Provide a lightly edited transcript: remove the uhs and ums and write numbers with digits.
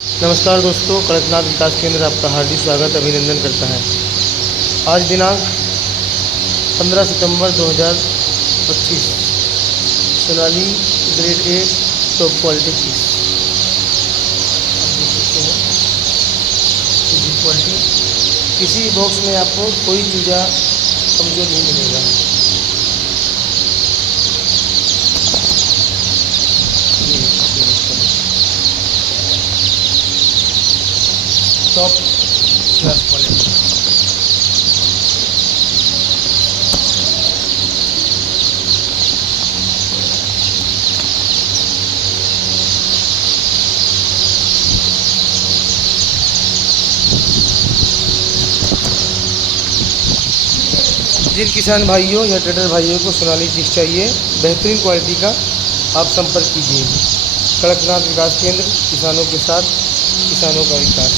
नमस्कार दोस्तों, कड़कनाथ विकास केंद्र आपका हार्दिक स्वागत अभिनंदन करता है। आज दिनांक 15 सितंबर 2025। Sonali grade A top quality piece आप देख सकते हैं। जी क्वालिटी, किसी बॉक्स में आपको कोई चूजा कमज़ोर नहीं मिलेगा। ये देख सकते हैं टॉप क्लास क्वालिटी। जिन किसान भाइयों या ट्रेडर भाइयों को सोनाली चिक्स चाहिए बेहतरीन क्वालिटी का, आप संपर्क कीजिए। कड़कनाथ विकास केंद्र, किसानों के साथ, किसानों का विकास।